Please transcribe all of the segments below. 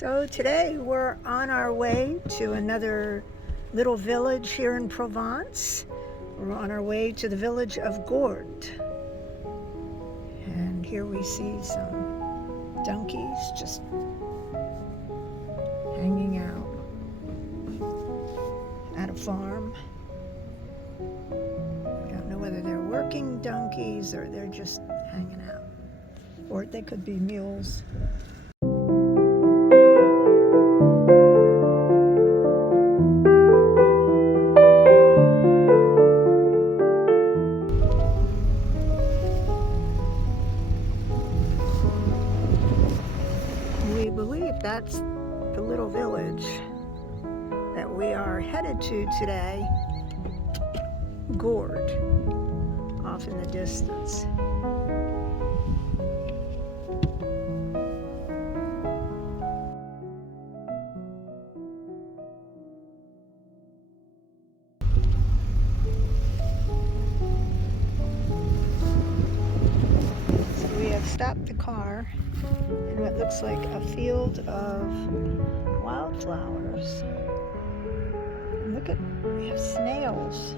So today we're on our way to another little village here in Provence. We're on our way to the village of Gordes. And here we see some donkeys just hanging out at a farm. I don't know whether they're working donkeys or they're just hanging out. Or they could be mules. We believe that's the little village that we are headed to today, Gordes, off in the distance. Stopped the car in what looks like a field of wildflowers. And look at, we have snails.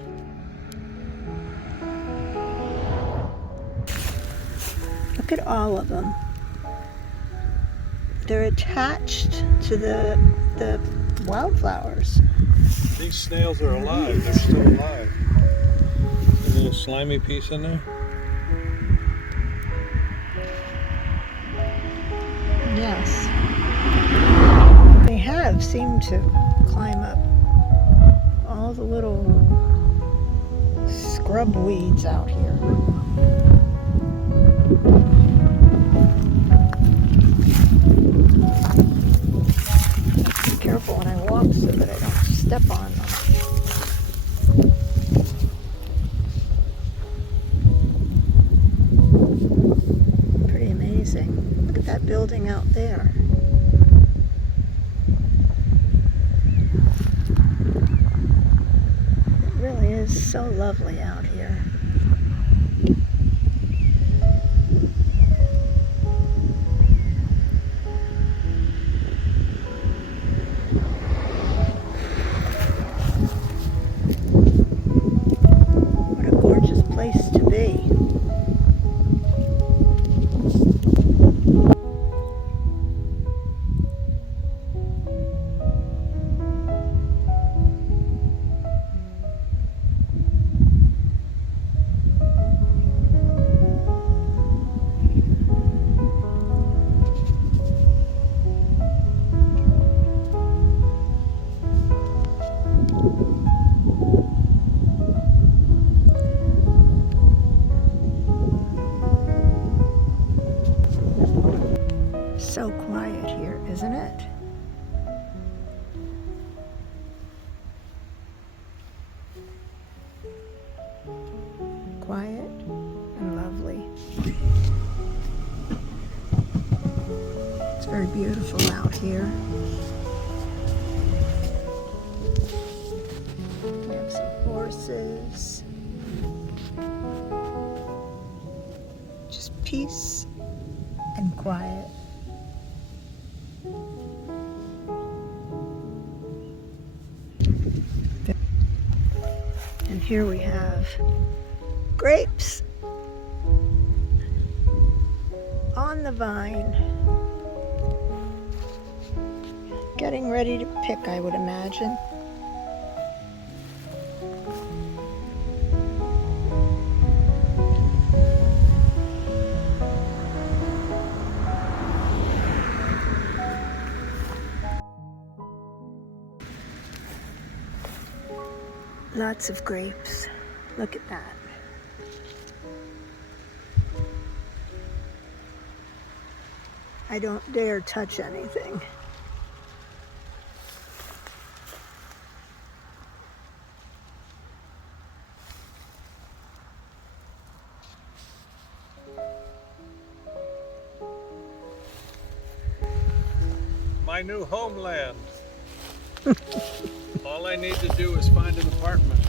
Look at all of them. They're attached to the wildflowers. These snails are alive. They're still alive. A little slimy piece in there. Yes, they have seemed to climb up all the little scrub weeds out here. Be careful when I walk so that I don't step on them. Pretty amazing. Look at that building out there. It really is so lovely out here. What a gorgeous place to be. So quiet here, isn't it? Quiet and lovely. It's very beautiful out here. We have some horses. Just peace and quiet. And here we have grapes on the vine, getting ready to pick, I would imagine. Lots of grapes. Look at that. I don't dare touch anything. My new homeland. All I need to do is find an apartment.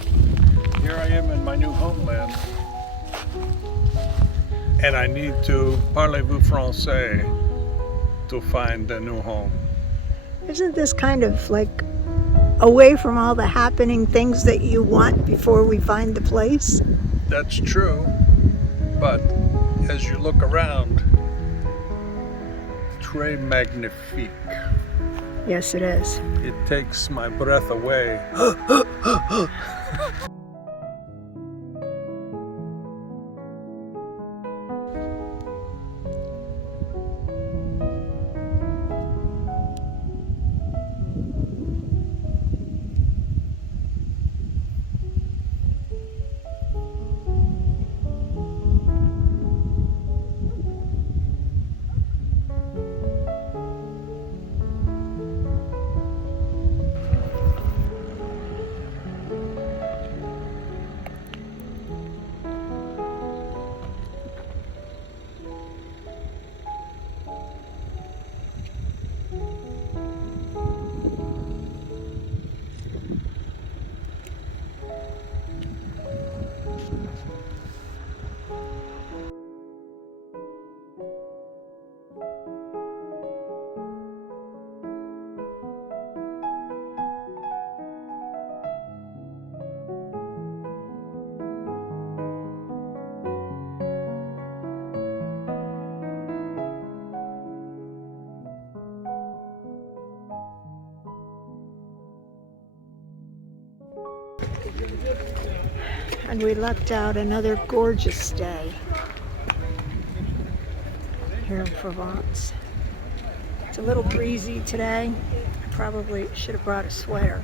Here I am in my new homeland. And I need to parlez-vous français to find a new home. Isn't this kind of like away from all the happening things that you want before we find the place? That's true, but as you look around, très magnifique. Yes, it is. It takes my breath away. And we lucked out another gorgeous day here in Provence. It's a little breezy today. I probably should have brought a sweater.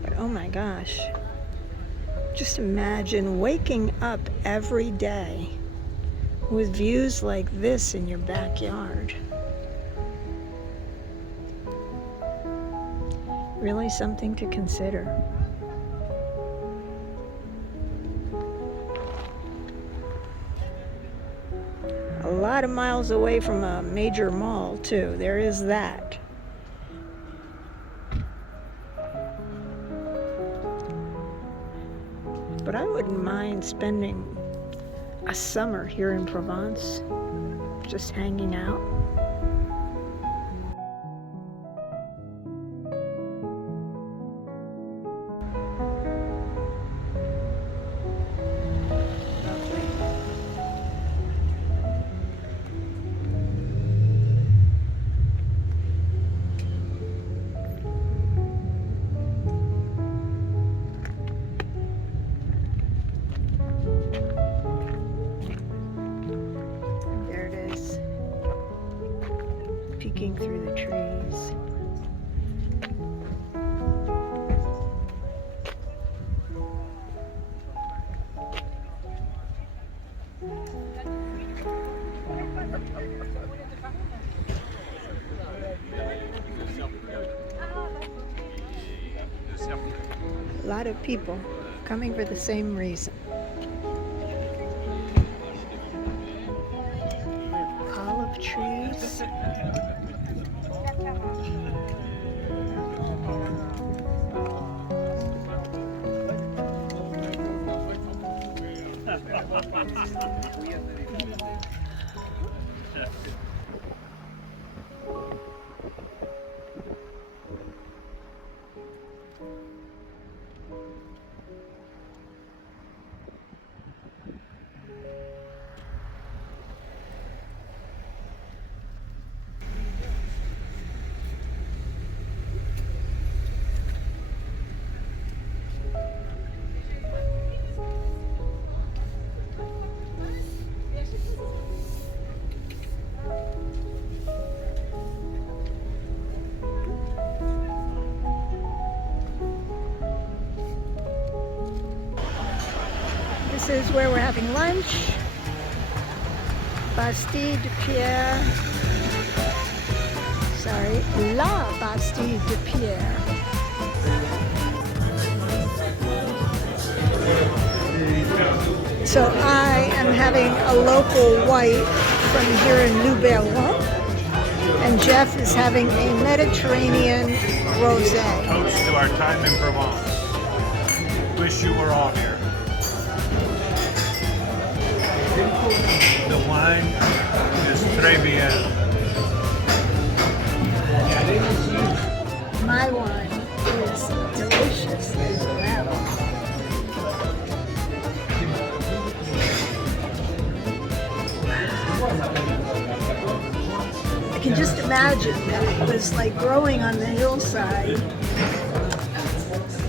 But oh my gosh, just imagine waking up every day with views like this in your backyard. Really something to consider. A lot of miles away from a major mall too. There is that. But I wouldn't mind spending a summer here in Provence, just hanging out. Peeking through the trees. A lot of people coming for the same reason. Olive trees. This is where we're having lunch. Bastille de Pierre. Sorry, La Bastille de Pierre. So I am having a local white from here in Luberon, and Jeff is having a Mediterranean rosé. Toast to our time in Provence. Wish you were all here. The wine wine is très bien. My wine is delicious as well. I can just imagine that it was like growing on the hillside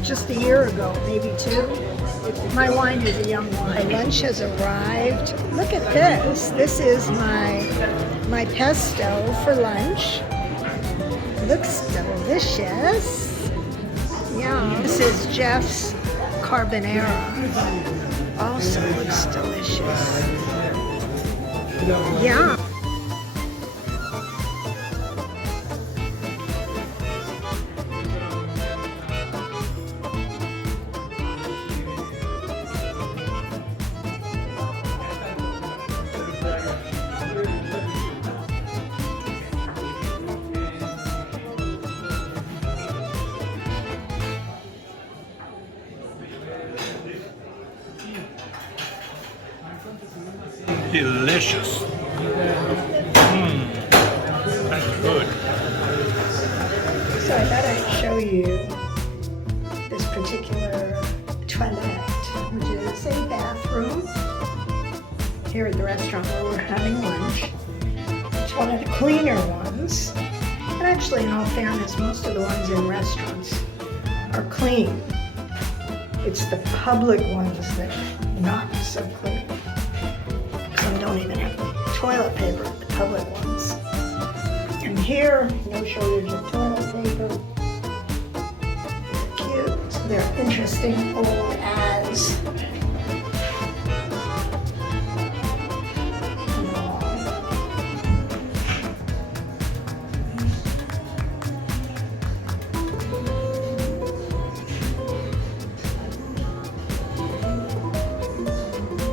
just a year ago, maybe two. My wine is a young wine. My lunch has arrived. Look at this. This is my pesto for lunch. Looks delicious. Yeah. This is Jeff's carbonara. Also looks delicious. Yeah. Delicious. That's good. So I thought I'd show you this particular toilet, which is a bathroom here at the restaurant where we're having lunch. It's one of the cleaner ones. And actually, in all fairness, most of the ones in restaurants are clean. It's the public ones that are not so clean. Some don't even have toilet paper, the public ones. And here, no shortage of toilet paper. They're cute. They're interesting old ads.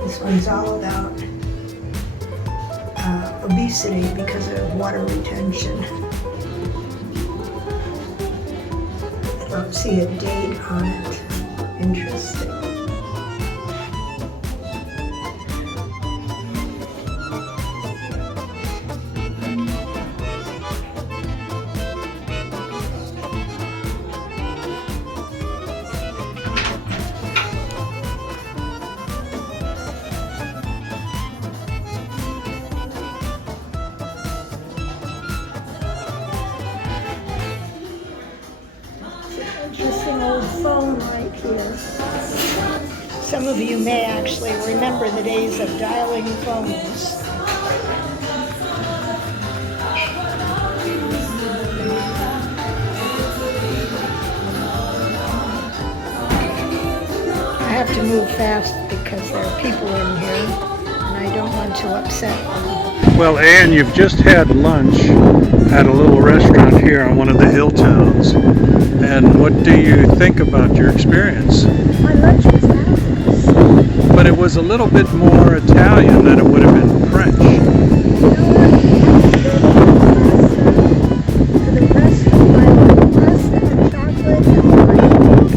This one's all about obesity because of water retention. I don't see a date on it. Interesting. Interesting old phone right here. Some of you may actually remember the days of dialing phones. I have to move fast because there are people in here and I don't want to upset them. Well, Anne, you've just had lunch at a little restaurant here on one of the hill towns. And what do you think about your experience? My lunch was fabulous. But it was a little bit more Italian than it would have been French. You know what? For the rest of my pasta and chocolate and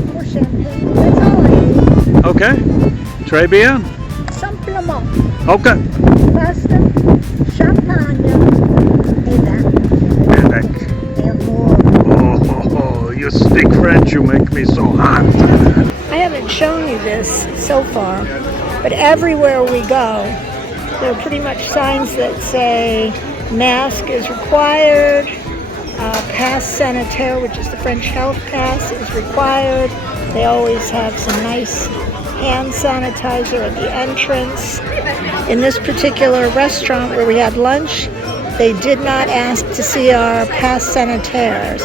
more champagne. That's all I need. Okay. Très bien. Simplement. Okay. Pasta, champagne, et that. And more. Oh, you speak French, you make me so hot. I haven't shown you this so far, but everywhere we go, there are pretty much signs that say mask is required, pass sanitaire, which is the French health pass, is required. They always have some nice hand sanitizer at the entrance. In this particular restaurant where we had lunch, they did not ask to see our pass sanitaires,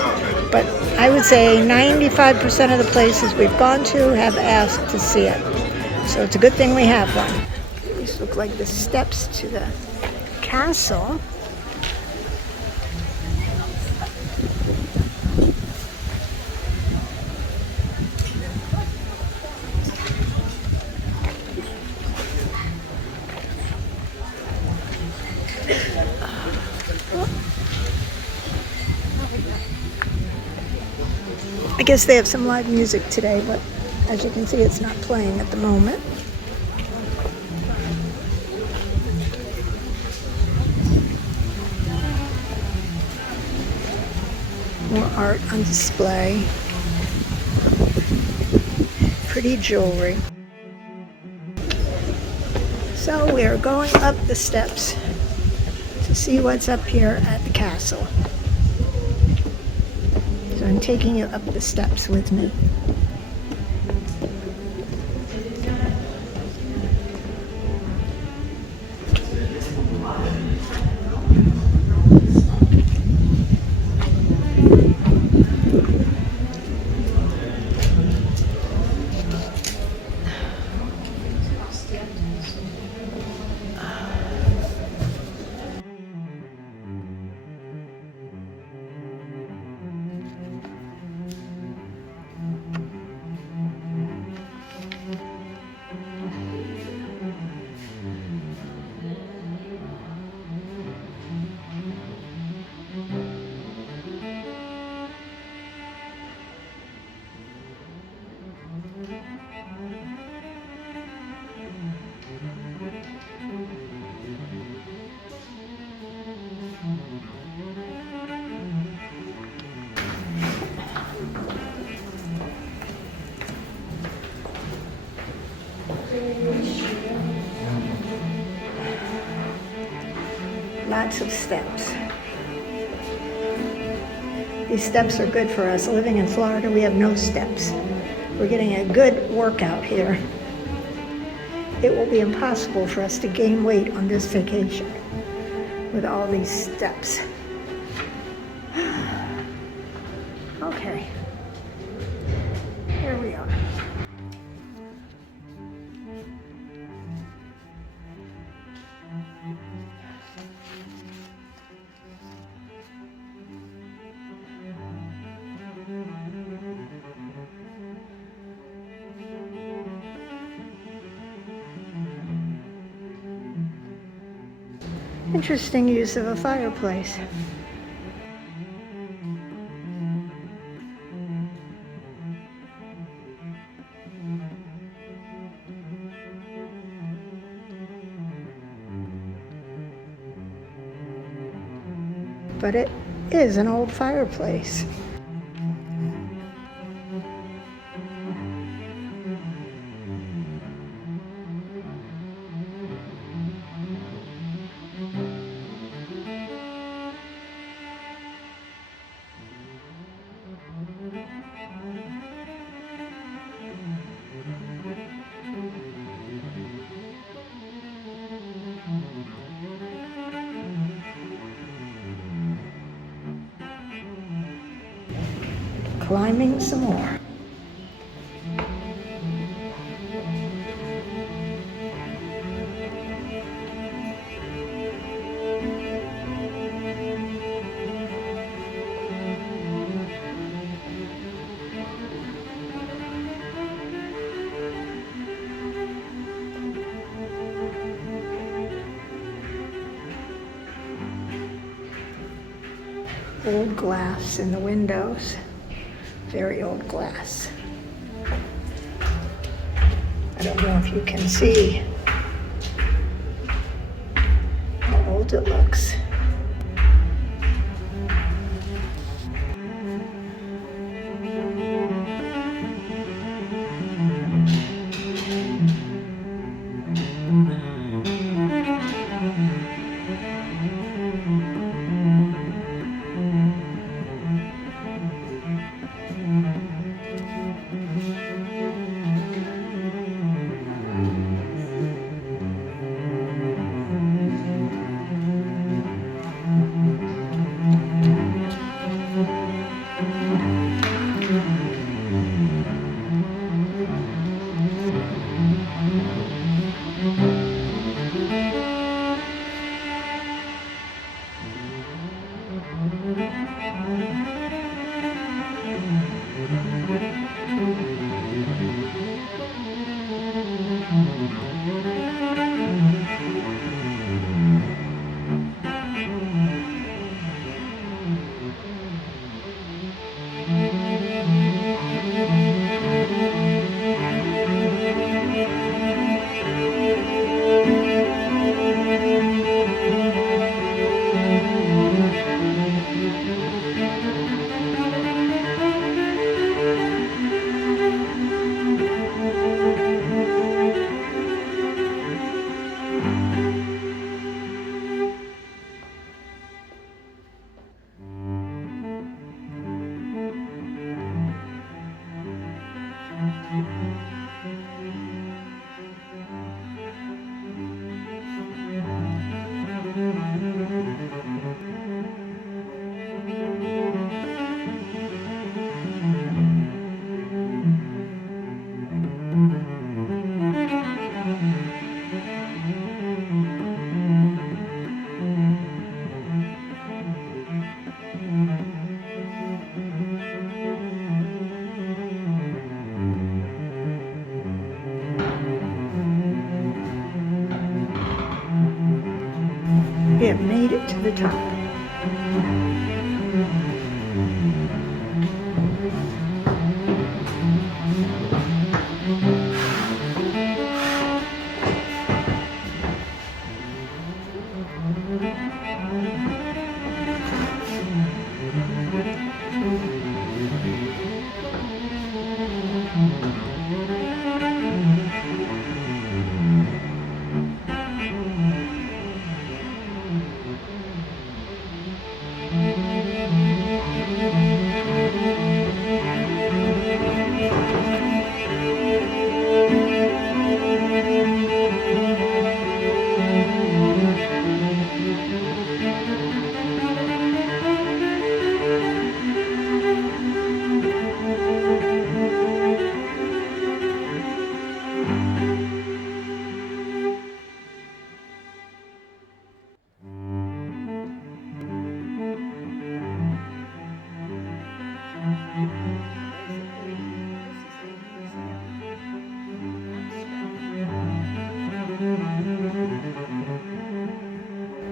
but I would say 95% of the places we've gone to have asked to see it. So it's a good thing we have one. These look like the steps to the castle. I guess they have some live music today, but as you can see, it's not playing at the moment. art on display. Pretty jewelry. So we are going up the steps to see what's up here at the castle. So I'm taking you up the steps with me. Lots of steps. These steps are good for us. Living in Florida, we have no steps. We're getting a good workout here. It will be impossible for us to gain weight on this vacation with all these steps. Okay, here we are. Interesting use of a fireplace. But it is an old fireplace. Climbing some more. Old glass in the windows. Very old glass. I don't know if you can see how old it looks. We have made it to the top.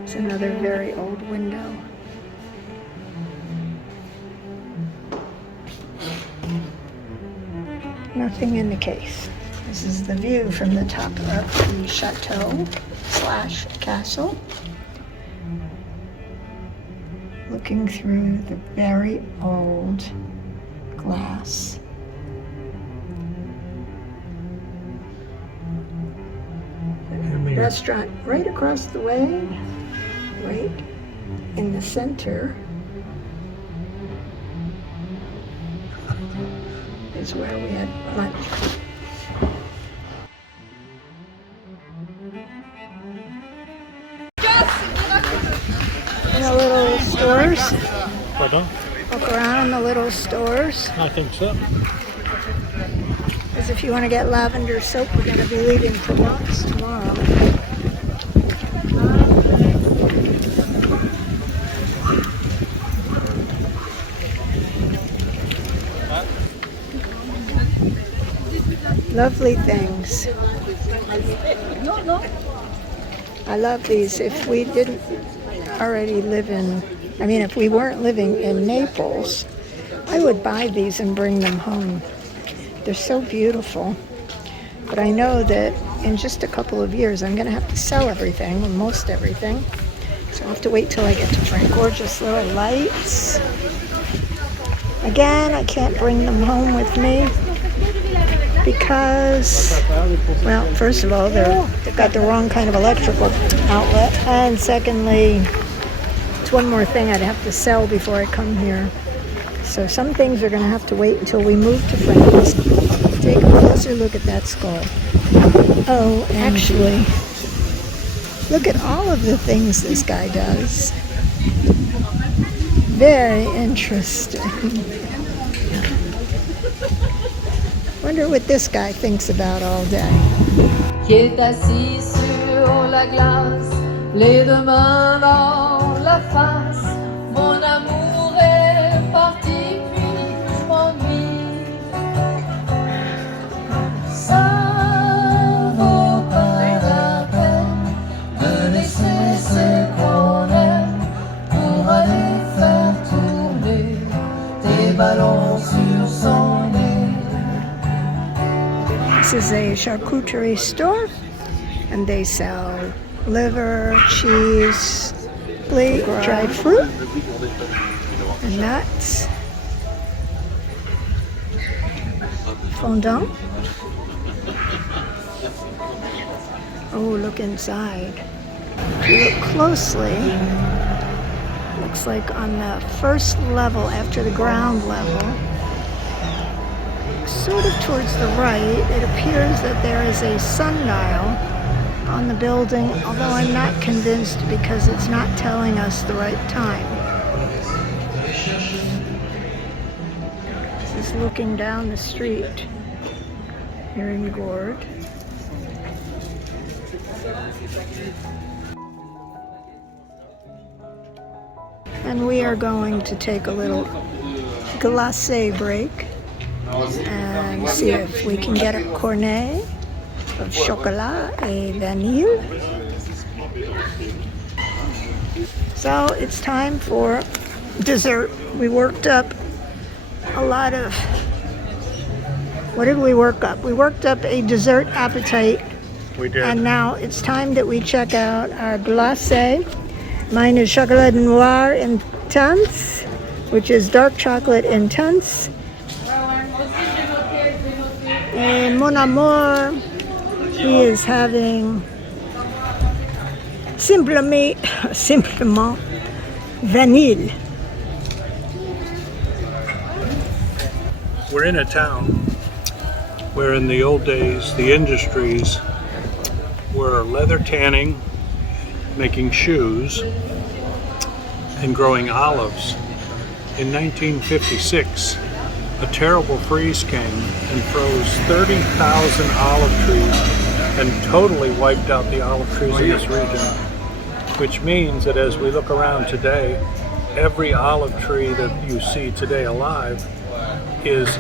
It's another very old window. Nothing in the case. This is the view from the top of the chateau / castle. Looking through the very old glass. Restaurant right across the way, right in the center, is where we had lunch. In the little stores. Pardon? Look around in the little stores. I think so. Because if you want to get lavender soap, we're going to be leaving Provence tomorrow. Lovely things. I love these. If we didn't already live in, if we weren't living in Naples, I would buy these and bring them home. They're so beautiful. But I know that in just a couple of years, I'm going to have to sell everything, or most everything. So I'll have to wait till I get to France. Gorgeous little lights. Again, I can't bring them home with me because, well, first of all, they've got the wrong kind of electrical outlet. And secondly, it's one more thing I'd have to sell before I come here. So some things are going to have to wait until we move to France. Take a closer look at that skull. Oh, actually, look at all of the things this guy does. Very interesting. Wonder what this guy thinks about all day. Qui est assis sur la glace, les deux mains dans la face. Mon amour est parti, puis je m'ennuie. Ça vaut pas la peine de laisser ce qu'on aime pour aller faire tourner des ballons sur son nez. This is a charcuterie store, and they sell liver, cheese, dried fruit, and nuts, fondant. Oh, look inside. If you look closely, looks like on the first level after the ground level, sort of towards the right, it appears that there is a sundial on the building, although I'm not convinced because it's not telling us the right time. This is looking down the street here in Gordes. And we are going to take a little glacé break and see if we can get a cornet of chocolat et vanille. So it's time for dessert. We worked up a lot of, what did we work up? We worked up a dessert appetite. We did. And now it's time that we check out our glacé. Mine is chocolat noir intense, which is dark chocolate intense. And mon amour, he is having simplement vanille. We're in a town where in the old days the industries were leather tanning, making shoes, and growing olives. In 1956, a terrible freeze came and froze 30,000 olive trees and totally wiped out the olive trees in this region. Which means that as we look around today, every olive tree that you see today alive is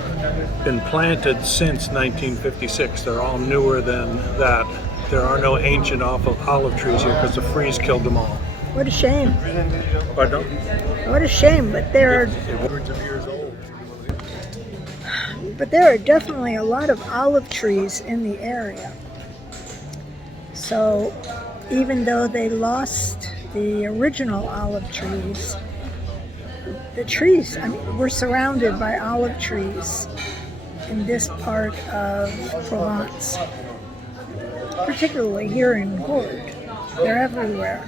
been planted since 1956. They're all newer than that. There are no ancient olive trees here because the freeze killed them all. What a shame. Pardon? What a shame, but there are Hundreds of years old. But there are definitely a lot of olive trees in the area. So even though they lost the original olive trees, the trees, I mean, we're surrounded by olive trees in this part of Provence, particularly here in Gordes. They're everywhere.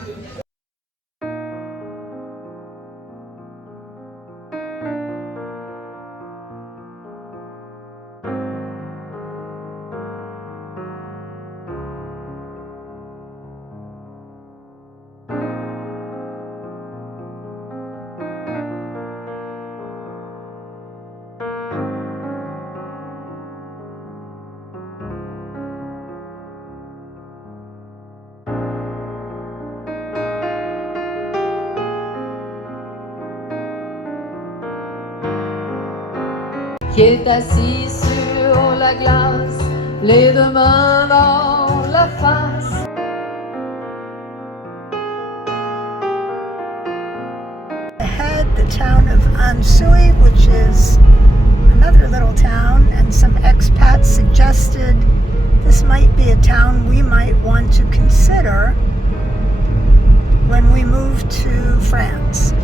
Qui est assis sur la glace, les deux mains dans la face. Ahead, the town of Ansui, which is another little town, and some expats suggested this might be a town we might want to consider when we move to France.